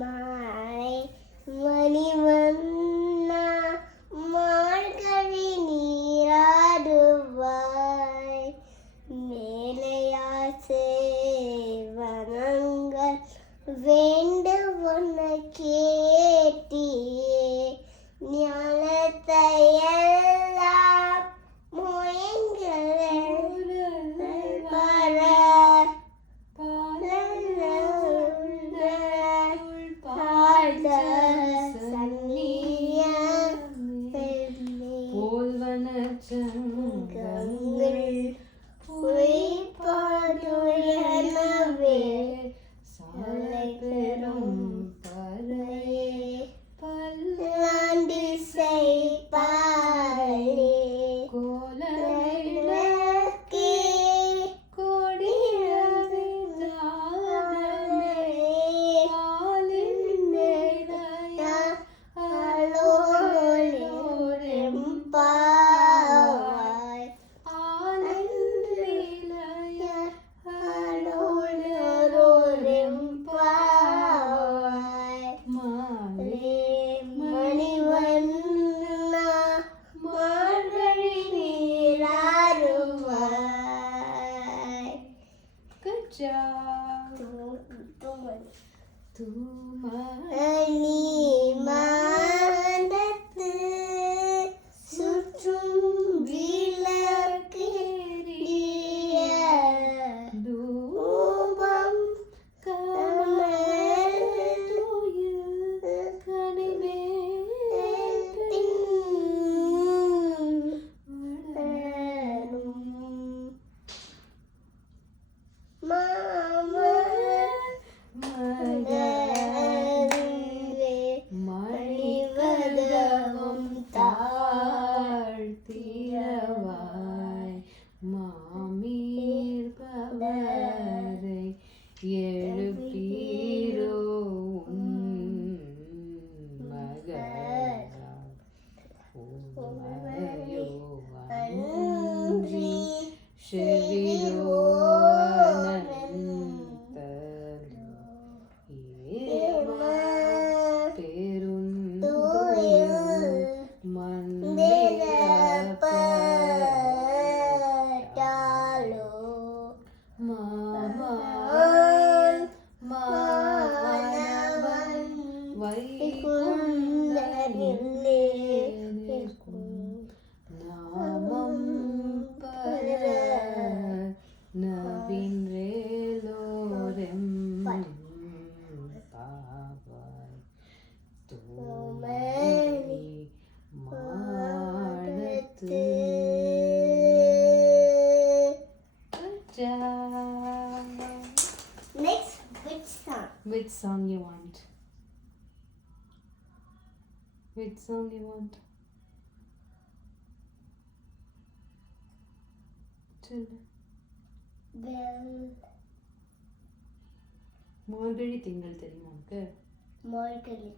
மாலை மணிவண்ணா மார்கழி நீராடுவாய் மேலையாசே வனங்கள் வேண்டு உன்ன கேட்டியே ஞானத்தை எல்லாம் மாண்டத்து சுற்றும் விளக்கேறிய தூபம் மணிவதவும் தாழ்த்திரவாய் மாமீர் பவரை எழுப்பீரோ மகயோ அன்றி செவிரோ நாமம் பர நவீன்ரேலோரெம் பாவாய் தூமணி மாடத்து. Next, which song you want? Which song you want? மார்கழி திங்கள் தெரியுமா உனக்கு? மார்கழி